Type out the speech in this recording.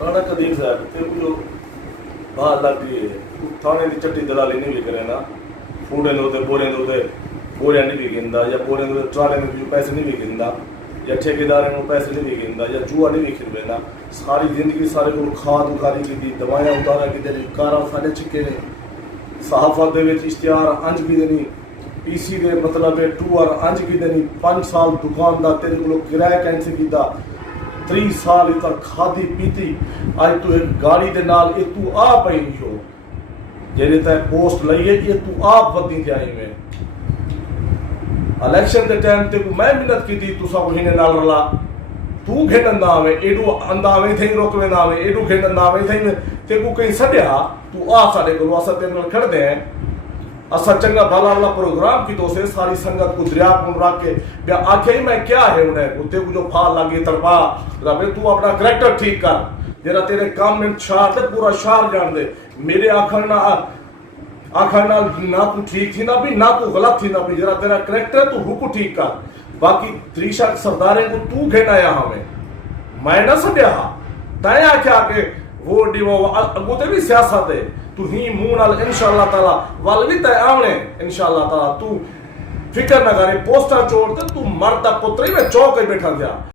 राणा कदीम साहब ते जो बाहर लग गई थाने की चट्टी दलाली नहीं भी करे ना फूडे दे बोरियां नहीं भी गिनता या बोरे ट्राले में भी पैसे नहीं भी गिनता या ठेकेदार में पैसे नहीं भी गिनता या जुआ नहीं भी खिलवेना सारी जिंदगी सारे को खाद उखारी की दवाइयां उतारा की कारा साढ़े छिके ने सहाफत दे विच इश्तिहार अंज की देनी पीसी दे मतलब टूर अंज की देनी 5 साल दुकान दा तेरे को किराया कैंसिल कीता 3 साल इतर खादी पीती आज तू एक गाड़ी दे नाल ये तू आ पई हो जेरे ते पोस्ट लईए ये तू आप वदी जाई में इलेक्शन के टाइम ते मैं मिन्नत की थी तुसा को हिने नाल रला तू घेटंदा आवे एडू अंदावे थई रोकवे ना आवे एडू घेटंदा आवे थई में ते को कहीं सड्या तू आ साडे को असा ते नाल खड़ दे असा चंगा भला वाला प्रोग्राम की तो से सारी संगत को दरिया को रख के बे आखे ही मैं क्या है उन्हें कुत्ते को जो फाल लगी तड़पा रबे तू अपना करैक्टर ठीक कर जरा तेरे काम में शार ते पूरा शार जान दे मेरे आखर ना तू ठीक थी ना भी ना तू गलत थी ना भी जरा तेरा करैक्टर तू हुकू ठीक कर बाकी त्रिशा सरदारे को तू घेटाया हमें मैं ना सद्या तय आख्या के वो डिवो अगुते भी सियासत है तू ही मुंह नाल इंशाअल्लाह ताला वल भी तय आवणे इंशाअल्लाह ताला तू फिक्र ना करे पोस्टर छोड़ ते तू मरदा पुत्र ही में चौक पे बैठा गया।